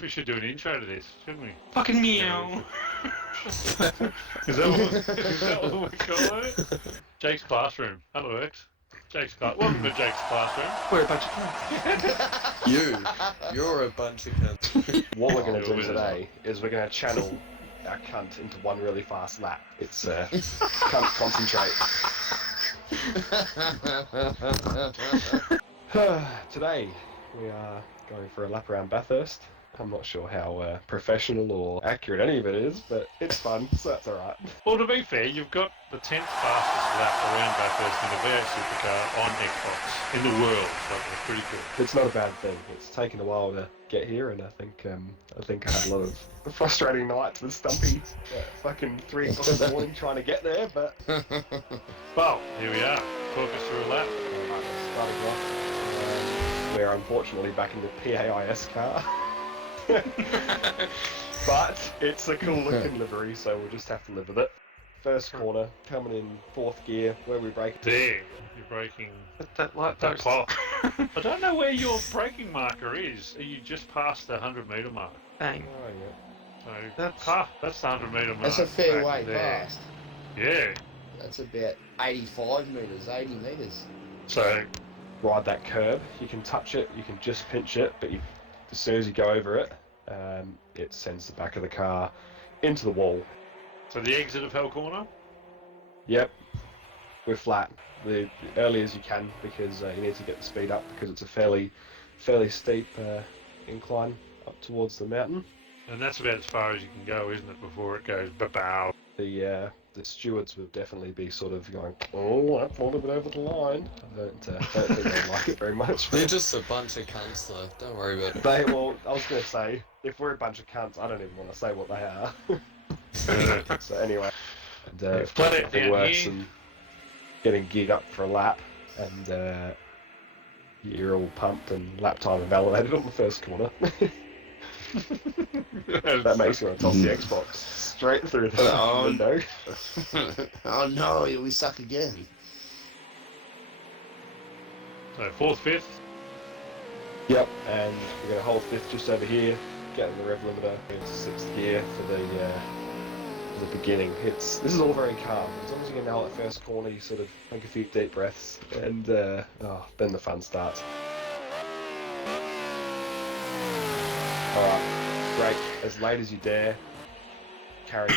we should do an intro to this, shouldn't we? Fucking meow. Is that what we call it? Jake's Classroom. That works. Welcome to Jake's Classroom. We're a bunch of cunts. You're a bunch of cunts. What we're going to do today is we're going to channel our cunt into one really fast lap. It's cunt concentrate. Today we are going for a lap around Bathurst. I'm not sure how professional or accurate any of it is, but it's fun, so that's alright. Well, to be fair, you've got the 10th fastest lap around Bathurst in a V8 Supercar on Xbox in the world, so it's pretty cool. It's not a bad thing. It's taken a while to get here, and I think I had a lot of frustrating nights with Stumpy fucking 3 o'clock in the morning trying to get there, but... Well, here we are. Talk us through a lap. Alright, let's start it off. We're unfortunately back in the PAIS car. But it's a cool looking livery, so we'll just have to live with it. First corner, coming in 4th gear, where we brake. There, you're braking That light that post. clock. I don't know where your braking marker is. Are you just past the 100-metre mark? Bang. Oh, yeah. So that's the 100-metre mark. That's a fair back way there. past. Yeah. That's about 85 metres, 80 metres. So, Ride that curb, you can touch it, you can just pinch it, but as soon as you go over it, it sends the back of the car into the wall. so the exit of Hell Corner? Yep, we're flat. The early as you can, because you need to get the speed up, because it's a fairly steep incline up towards the mountain. And that's about as far as you can go, isn't it, before it goes ba-bow. The stewards will definitely be sort of going, oh, that's a little bit over the line. I don't think they like it very much. They're just a bunch of cunts, though. Don't worry about it. I was going to say, if we're a bunch of cunts, I don't even want to say what they are. So anyway, and Flat it nothing down worse here. than getting geared up for a lap, and you're all pumped and lap time invalidated on the first corner. That makes you want to toss the Xbox straight through the window. Oh no, we suck again. So 4th, 5th. Yep, and we're going to hold 5th just over here, get in the rev limiter, into 6th gear for the beginning. This is all very calm. As long as you can nail that first corner, you sort of take a few deep breaths, and then the fun starts. Alright, brake as late as you dare, carry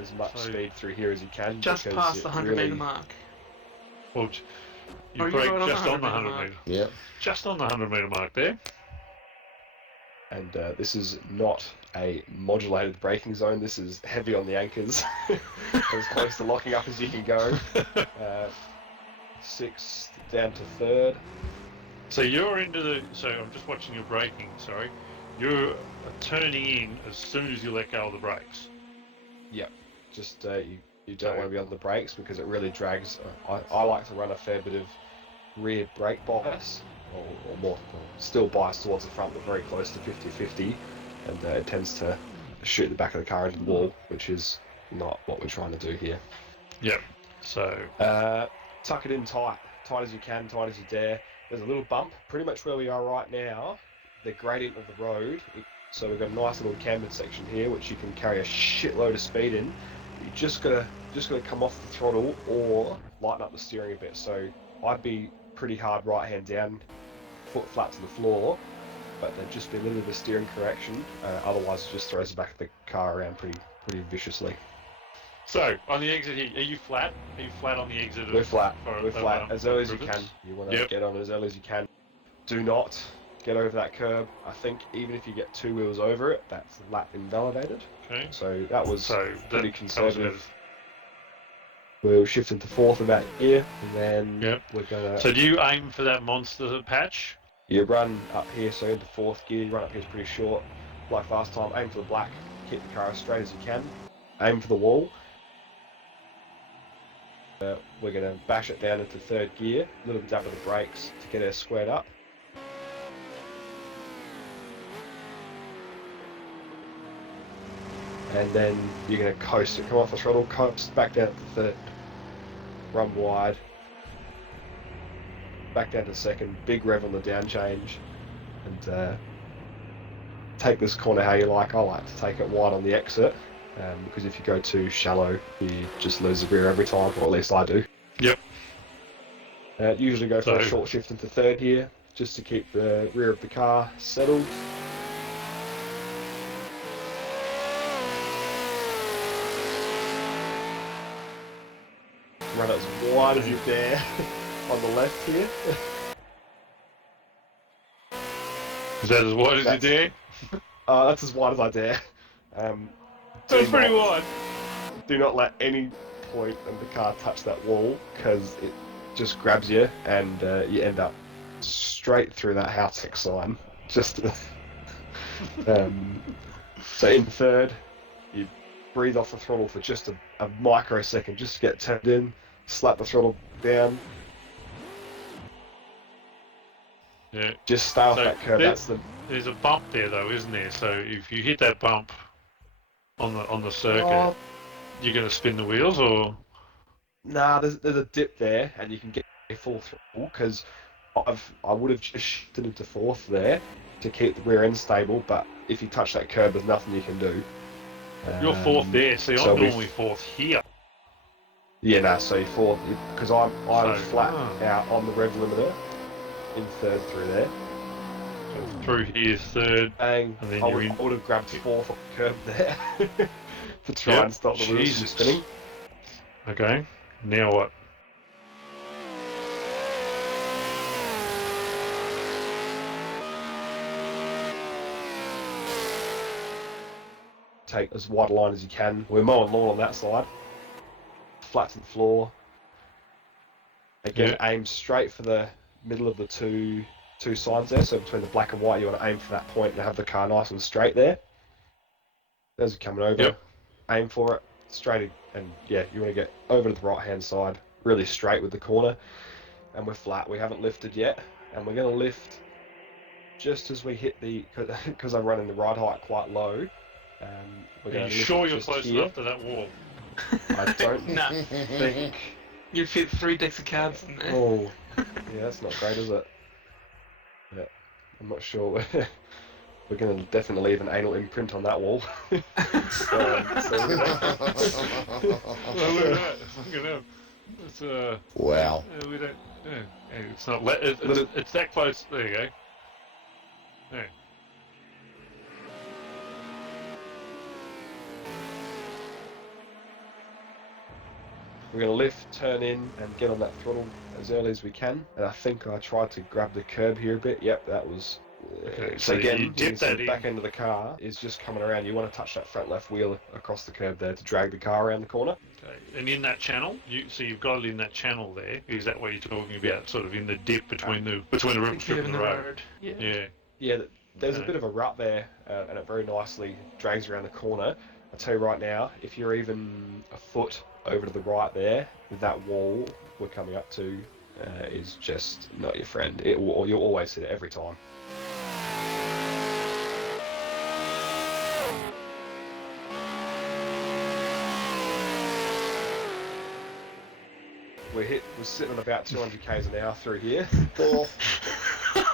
as much speed through here as you can. Just because past the it 100 really- metre mark. Well, you Oh, you brake right on just the on the 100 100 metre. Yep. Just on the 100-metre mark there. And this is not a modulated braking zone. This is heavy on the anchors, as close to locking up as you can go. 6th down to 3rd. So you're into the... So I'm just watching your braking, sorry. You're turning in as soon as you let go of the brakes. Yep. Just you don't want to be on the brakes because it really drags. I like to run a fair bit of rear brake bias, or more, still biased towards the front, but very close to 50-50, and it tends to shoot the back of the car into the wall, which is not what we're trying to do here. Yep. So... tuck it in tight as you can, tight as you dare. There's a little bump, pretty much where we are right now, the gradient of the road. So we've got a nice little cambered section here, which you can carry a shitload of speed in. You just gotta come off the throttle or lighten up the steering a bit. So I'd be pretty hard right hand down, foot flat to the floor, but there'd just be a little bit of steering correction. Otherwise, it just throws the back of the car around pretty viciously. So, on the exit here, are you flat? Are you flat on the exit? We're flat. Or- We're flat as early as you rivets? can. You want to get on as early as you can. Do not get over that curb. I think even if you get 2 wheels over it, that's lap invalidated. Okay. So that was pretty that conservative. We'll shift into 4th about here, and then we're gonna. So do you aim for that monster patch? You run up here, so into 4th gear. You run up here is pretty short. Like last time, aim for the black. Hit the car as straight as you can. Aim for the wall. We're going to bash it down into 3rd gear, a little bit of the brakes to get her squared up. And then you're going to coast it, come off the throttle, coast back down to 3rd, run wide, back down to 2nd, big rev on the down change, and take this corner how you like. I like to take it wide on the exit, because if you go too shallow, you just lose the rear every time, or at least I do. Yep. Usually go for a So- short shift into third here, just to keep the rear of the car settled. Run it as wide as you dare on the left here. Is that as wide as you That's- dare? That's as wide as I dare. That's pretty not- wide. Do not let any point of the car touch that wall, because it just grabs you and you end up straight through that house X sign. Just so in third, you breathe off the throttle for just a microsecond, just to get turned in, slap the throttle down, Yeah. just stay off So that curve. there- That's the There's a bump there though, isn't there? So if you hit that bump on the circuit, Oh, you're gonna spin the wheels, or nah. There's a dip there, and you can get a full throttle, because I would have just shifted into fourth there to keep the rear end stable, but if you touch that curb, there's nothing you can do. you're fourth there. See, so I'm we've- normally fourth here. Yeah, no, so you're fourth, because I'm So- flat ah. out on the rev limiter in third through there. So through here's third. And And then I you're would, in- I would have grabbed fourth on the curb there to try Yep, and stop the wheels from Jesus. spinning. Okay. Now what? Take as wide a line as you can. We're mowing lawn on that side. Flat to the floor. Again, aim straight for the middle of the two signs there. So between the black and white, you want to aim for that point and have the car nice and straight there. As you're coming over, Yep. aim for it straight, and yeah, you want to get over to the right hand side, really straight with the corner. And we're flat. We haven't lifted yet, and we're going to lift just as we hit the, because I'm running the ride height quite low. We're Are going you to lift sure it you're just close here. enough to that wall? I don't Nah. think. You fit 3 decks of cards in there. Oh, yeah, that's not great, is it? Yeah, I'm not sure. We're going to definitely leave an anal imprint on that wall. Well, look at that. Fucking hell. It's Wow. we don't. It's not. It's that close. There you go. Yeah. We're going to lift, turn in, and get on that throttle as early as we can. And I think I tried to grab the curb here a bit. Yep, that was... Okay, so so again, you you dip can see that the in. back end of the car is just coming around. You want to touch that front left wheel across the curb there to drag the car around the corner. Okay. And in that channel, you've got it in that channel there. Is that what you're talking about? Sort of in the dip between the road strip and the road. Yeah. Yeah. Yeah, there's a Okay. bit of a rut there, and it very nicely drags around the corner. I'll tell you right now, if you're even a foot over to the right there, that wall we're coming up to is just not your friend. You'll always hit it every time. We're sitting on about 200 k's an hour through here. Oh,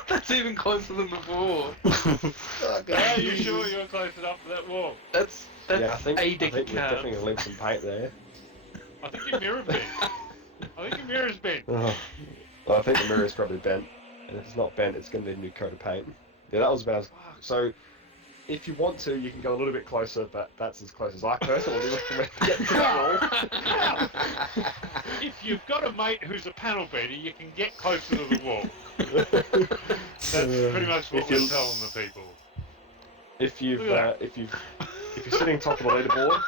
That's even closer than before. Are you sure you're close enough to that wall? That's Yeah, I think a we're deck of definitely cards. gonna leave some paint there. I think your mirror bent. I think your mirror's bent. Oh, well, I think the mirror is probably bent, and if it's not bent, it's going to need a new coat of paint. Yeah, that was about as... So, if you want to, you can go a little bit closer, but that's as close as I personally recommend getting to that wall. If you've got a mate who's a panel beater, you can get closer to the wall. That's pretty much what If we're you- telling the people. If you've Look at if you're sitting top of the leaderboard,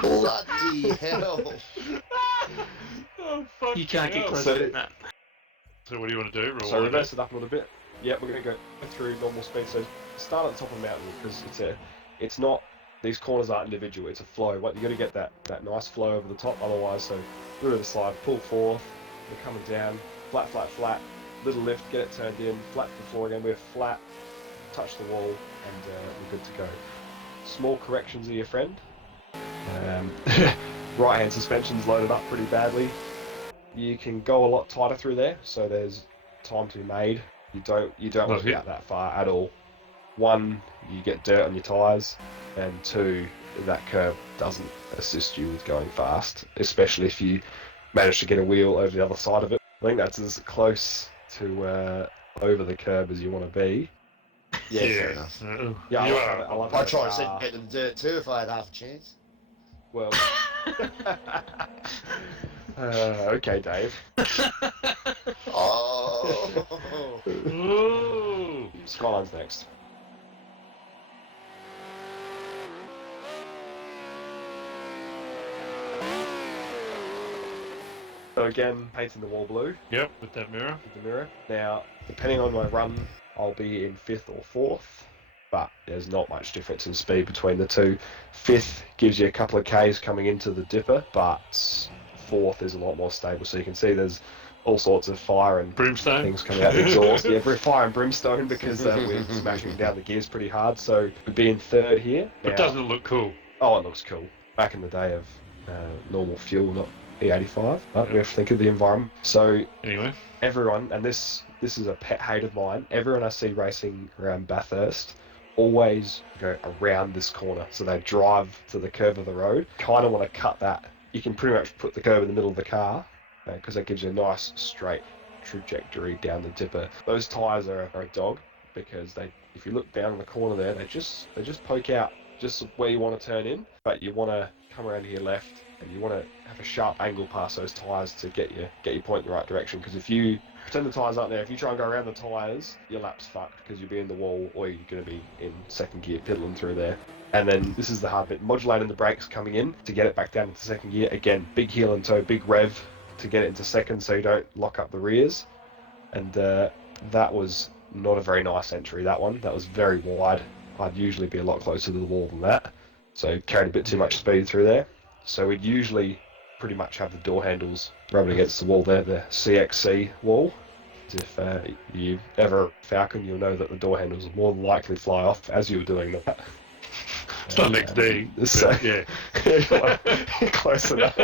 bloody hell. Oh, fuck. You can't get hell. closer So- than that. So what do you want to do? so Rewind reverse it up a little bit. Yeah, we're going to go through normal speed. So start at the top of the mountain, because it's not, these corners aren't individual. It's a flow. What you got to get that nice flow over the top. Otherwise, so through to the side, pull forth. We're coming down, flat, flat, flat. Little lift, get it turned in, flat to the floor again. We're flat, touch the wall, and we're good to go. Small corrections are your friend. Right hand suspension's loaded up pretty badly. You can go a lot tighter through there, so there's time to be made. You don't want to be Okay. out that far at all. One, you get dirt on your tyres, and two, that curb doesn't assist you with going fast, especially if you manage to get a wheel over the other side of it. I think that's as close to over the curb as you want to be. Yeah, fair enough. Yeah, You I love I'd that. try and see get in the dirt too if I had half a chance. Well, okay, Dave. Oh. Ooh. Skyline's next. So again, painting the wall blue Yep, with that mirror. with the mirror. Now, depending on my run, I'll be in 5th or 4th, but there's not much difference in speed between the two. 5th gives you a couple of Ks coming into the dipper, but 4th is a lot more stable. So you can see there's all sorts of fire and Brimstone. things coming out the exhaust. Yeah, fire and brimstone because we're smashing down the gears pretty hard. So we'd be in 3rd here. But Now, doesn't it look cool? oh, it looks cool. Back in the day of normal fuel, not E85, but we have to think of the environment. So Anyway. everyone, and this is a pet hate of mine, everyone I see racing around Bathurst always go around this corner. So they drive to the curve of the road. Kind of want to cut that. You can pretty much put the curb in the middle of the car because that gives you a nice straight trajectory down the dipper. Those tyres are a dog because if you look down in the corner there, they just poke out just where you want to turn in, but you want to come around to your left and you want to have a sharp angle past those tyres to get your point in the right direction. Because if you pretend the tyres aren't there, if you try and go around the tyres, your lap's fucked because you'll be in the wall or you're going to be in 2nd gear piddling through there. And then this is the hard bit, modulating the brakes coming in to get it back down into 2nd gear. Again, big heel and toe, big rev to get it into 2nd so you don't lock up the rears. And that was not a very nice entry, that one. That was very wide. I'd usually be a lot closer to the wall than that. So carried a bit too much speed through there. So we'd usually pretty much have the door handles rubbing against the wall there, the CXC wall. If you ever Falcon, you'll know that the door handles will more than likely fly off as you were doing that. It's not next day. So, Yeah. close enough.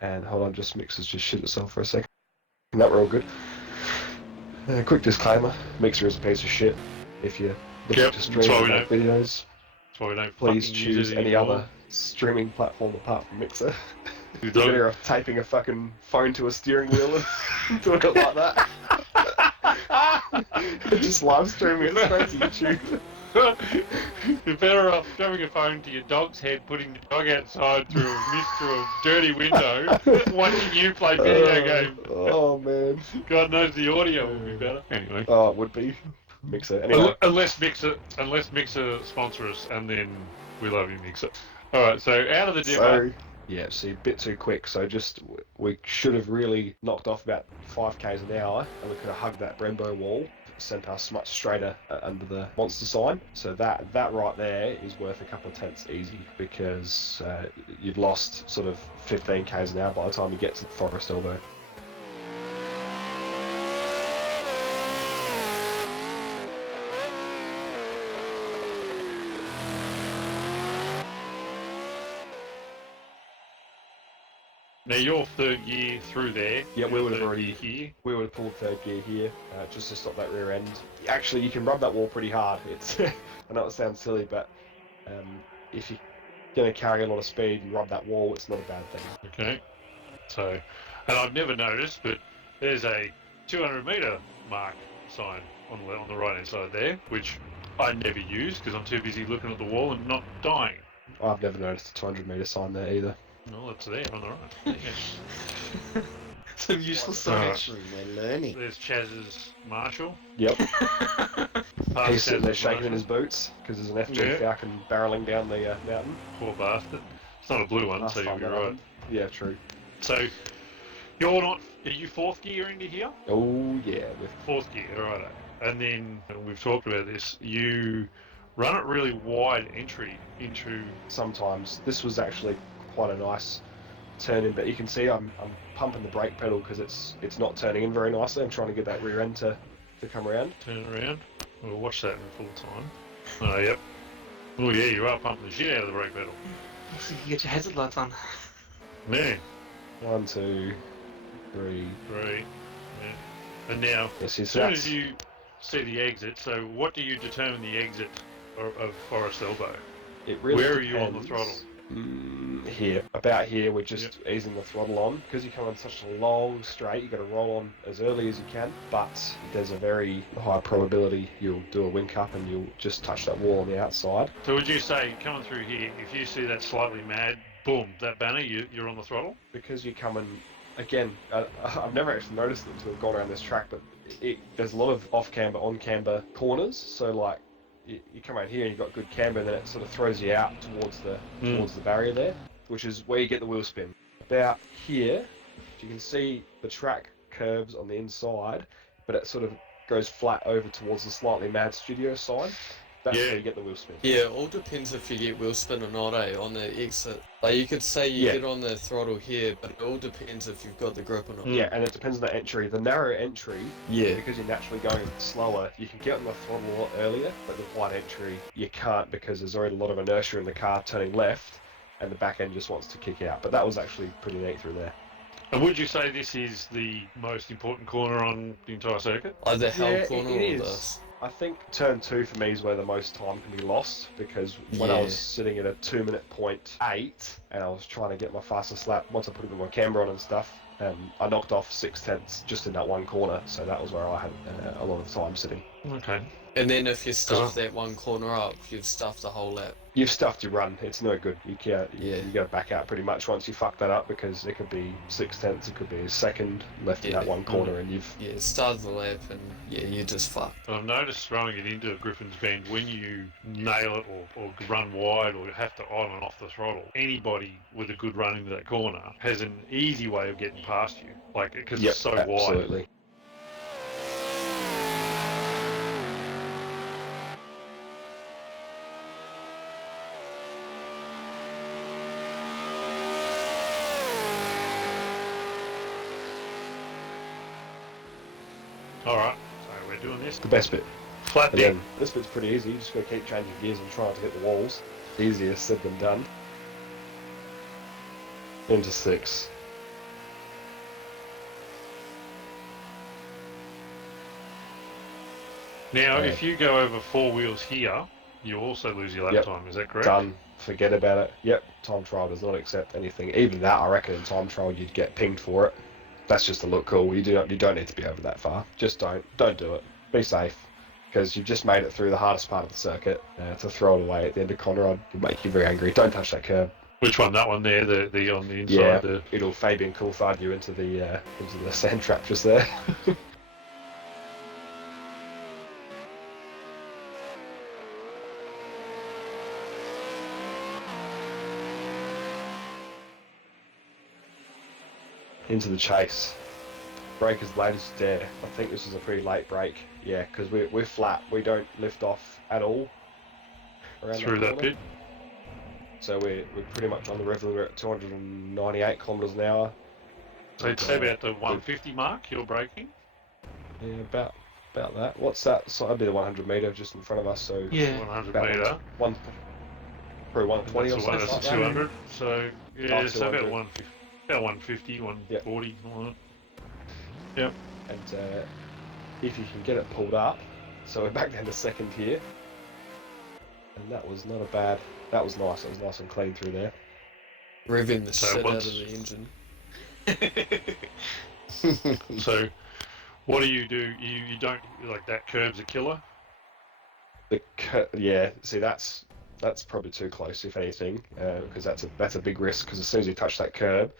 And hold on, mixer's just shit itself for a second. That we're all good. Quick disclaimer, Mixer is a piece of shit. If you're looking to stream and make videos, That's why we don't please fucking choose use it any anymore. other streaming platform apart from Mixer. You You're don't- better off taping a fucking phone to a steering wheel and doing it like that. Just live streaming it straight to YouTube. You're better off shoving a phone to your dog's head, putting your dog outside through a dirty window, watching you play video games. Oh man. God knows the audio will be better. Anyway. Oh, it would be. Mixer. Anyway. Unless Mixer sponsor us, and then we love you, Mixer. Alright, so out of the dipper. Yeah, see, a bit too quick. So we should have really knocked off about 5 k's an hour, and we could have hugged that Brembo wall, sent us much straighter under the monster sign. So that right there is worth a couple of tenths easy, because you've lost sort of 15 k's an hour by the time you get to the Forest Elbow. Now you're 3rd gear through there. Yeah, we would have Third already. gear here. We would have pulled 3rd gear here, just to stop that rear end. Actually, you can rub that wall pretty hard. It's I know it sounds silly, but if you're going to carry a lot of speed and rub that wall, it's not a bad thing. Okay. So, and I've never noticed, but there's a 200 metre mark sign on the right hand side there, which I never use because I'm too busy looking at the wall and not dying. I've never noticed a 200 metre sign there either. Well, it's there on the right. There you go. Some useful Alright. storage. We're learning. There's Chaz's Marshall. Yep. Past He's sitting there Chaz's shaking in Marshall. his boots because there's an FJ Yeah. Falcon barreling down the mountain. Poor bastard. It's not a blue one, Last so you'll time be that right. happened. Yeah, true. So, you're not. Are you 4th gear into here? Oh yeah, with 4th gear, right. And then we've talked about this. You run it really wide entry into. sometimes. This was actually quite a nice turn in, but you can see I'm pumping the brake pedal because it's not turning in very nicely. I'm trying to get that rear end to come around. Turn it around. We'll watch that in full time. Oh, yep. Oh, yeah, you are pumping the shit out of the brake pedal. So you can get your hazard lights on. Man. 1, 2, 3. Right. Yeah. And now, Yes, as soon as you see the exit. So what do you determine the exit of Forest Elbow? It really Where are you on the depends. throttle? Here, about here, we're just easing the throttle on because you come on such a long straight. You got to roll on as early as you can, but there's a very high probability you'll do a wink up and you'll just touch that wall on the outside. So would you say, coming through here, if you see that slightly mad, boom, that banner, you're on the throttle? Because you're coming again. I've never actually noticed it until I've gone around this track, but there's a lot of off camber, on camber corners. So like you come out here and you've got good camber, and then it sort of throws you out towards the barrier there, which is where you get the wheel spin. About here, you can see the track curves on the inside, but it sort of goes flat over towards the slightly mad studio side. That's where you get the wheel spin. Yeah, it all depends if you get wheel spin or not, on the exit. Like, you could say you get on the throttle here, but it all depends if you've got the grip or not. Yeah, and it depends on the entry. The narrow entry, because you're naturally going slower, you can get on the throttle a lot earlier, but the wide entry, you can't because there's already a lot of inertia in the car turning left, and the back end just wants to kick out. But that was actually pretty neat through there. And would you say this is the most important corner on the entire circuit? Either hell Yeah, corner it or is. this. I think turn 2 for me is where the most time can be lost, because when I was sitting at a 2-minute .8 and I was trying to get my fastest lap, once I put a bit more camber on and stuff, I knocked off 6/10 just in that one corner, so that was where I had a lot of time sitting. Okay. And then if you stuff that one corner up, you've stuffed the whole lap. You've stuffed your run. It's no good. You got to back out pretty much once you fuck that up, because it could be 6/10, it could be a second left in that one corner, and you've started the lap and you just fucked. I've noticed throwing it into Griffin's Bend, when you nail it or run wide or have to on and off the throttle, anybody with a good run into that corner has an easy way of getting past you, like because it's so wide. Absolutely. Alright, so we're doing this. The best bit. Flat Again, deck. this bit's pretty easy. You just got to keep changing gears and trying to hit the walls. Easier said than done. Into 6. Now, if you go over 4 wheels here, you also lose your lap time, is that correct? Done. Forget about it. Yep, time trial does not accept anything. Even that, I reckon in time trial you'd get pinged for it. That's just to look cool. You don't need to be over that far. Just don't do it. Be safe, because you've just made it through the hardest part of the circuit. To throw it away at the end of Conrad would make you very angry. Don't touch that curb. Which one? That one there, the on the inside. Yeah, it'll Fabian Coulthard you into the sand trap just there. Into the chase. Brake as late as you dare. I think this is a pretty late break. Yeah, because we're flat. We don't lift off at all. Through that bit. So we're pretty much on the rev limit at 298 kilometers an hour. So I'd say about the 150 mark you're braking? Yeah, about that. What's that? So that'd be the 100 meter just in front of us. So 100 meter. Probably 120 or something. That's like 200. So yeah, so about 200. 150, 140, something like that. Yep. And if you can get it pulled up, so we're back down to second here. And that was not a bad. That was nice. It was nice and clean through there. Revving the shit out of the engine. So, what do? You don't like that curb's a killer? Yeah. See, that's probably too close, if anything, because that's a big risk. Because as soon as you touch that curb,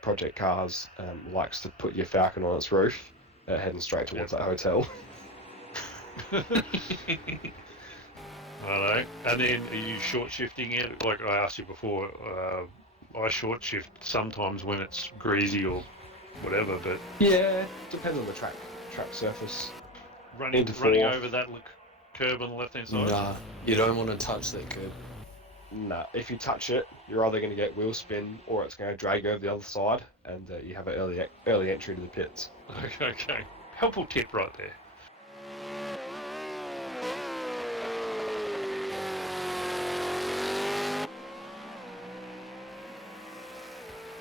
Project Cars likes to put your Falcon on its roof, heading straight towards that hotel. Righto. And then are you short shifting it? Like I asked you before, I short shift sometimes when it's greasy or whatever, but yeah, depends on the track surface. running over that curb on the left hand side. Nah, you don't want to touch that curb. Nah, if you touch it, you're either going to get wheel spin or it's going to drag over the other side, and you have an early entry to the pits. Okay. Helpful tip right there.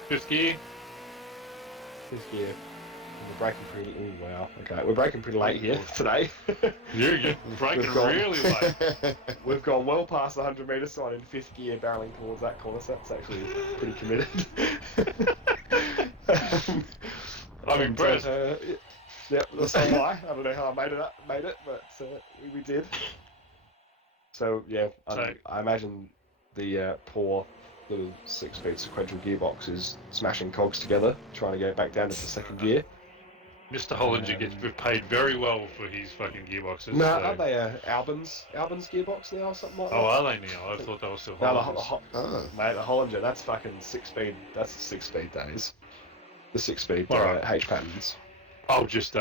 Fifth gear. Fifth gear. We're breaking pretty. Ooh, wow. Okay, we're breaking pretty late here today. You're breaking We've got- really late. We've gone well past the 100-metre sign in 5th gear, barreling towards that corner, so that's actually pretty committed. I'm impressed. Yep, so am I. I don't know how I made it, but we did. So yeah, So- I imagine the poor little 6-speed sequential gearbox is smashing cogs together, trying to get back down into second gear. Mr. Hollinger gets paid very well for his fucking gearboxes. No, so... aren't they Albin's gearbox now or something like that? Oh, are they now? I thought they were still No, Hollanders. Oh. mate, the Hollinger, that's fucking 6-speed. That's the 6-speed days. The 6-speed Alright. H patterns. I'll just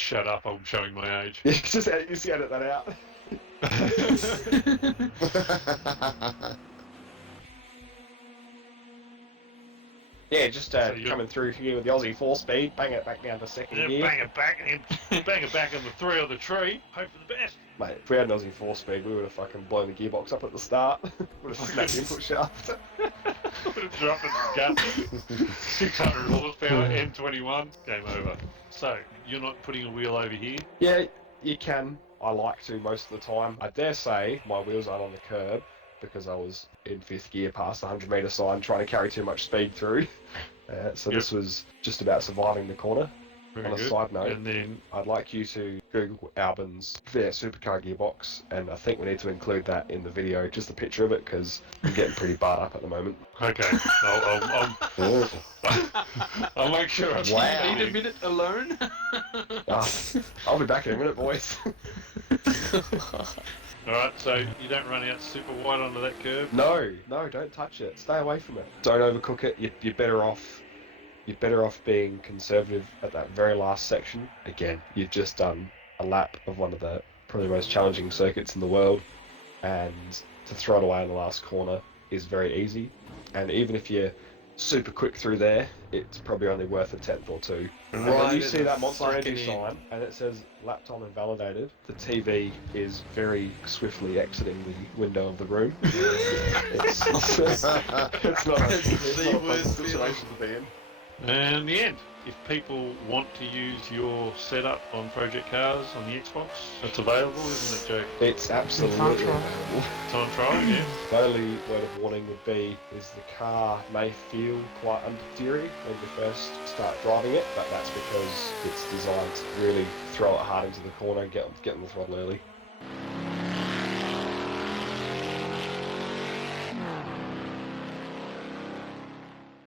shut up. I'm showing my age. You just edit that out. Yeah, just So you're- coming through here with the Aussie 4-speed, bang it back down to second Yeah, gear. bang it back and bang it back on the 3 on the tree. Hope for the best. Mate, if we had an Aussie 4-speed, we would have fucking blown the gearbox up at the start. Would have snapped the input shaft. Drop it gut. 600 horsepower, M21. Game over. So you're not putting a wheel over here. Yeah, you can. I like to most of the time. I dare say my wheels aren't on the curb because I was in 5th gear past the 100-metre sign trying to carry too much speed through. So this was just about surviving the corner. Very On a good. side note, And then I'd like you to Google Albin's V8 Supercar gearbox, and I think we need to include that in the video, just a picture of it, because I'm getting pretty barred up at the moment. okay, I'll make sure. I Wow. Need a minute alone? I'll be back in a minute, boys. All right, so you don't run out super wide onto that curve. No, don't touch it. Stay away from it. Don't overcook it. You're better off. You're better off being conservative at that very last section. Again, you've just done a lap of one of the probably most challenging circuits in the world, and to throw it away in the last corner is very easy. And even if you're super quick through there, it's probably only worth a 10th or 2. And when Right you at see the that Monster Energy fucking end. sign and it says lap time invalidated, the TV is very swiftly exiting the window of the room. it's not It's a the pleasant worst situation to be in. And in the end, if people want to use your setup on Project Cars on the Xbox, it's available, isn't it, Joe? It's absolutely Time trial. available. It's on trial, yeah. The only word of warning would be is the car may feel quite under fury when you first start driving it, but that's because it's designed to really throw it hard into the corner and get on the throttle early.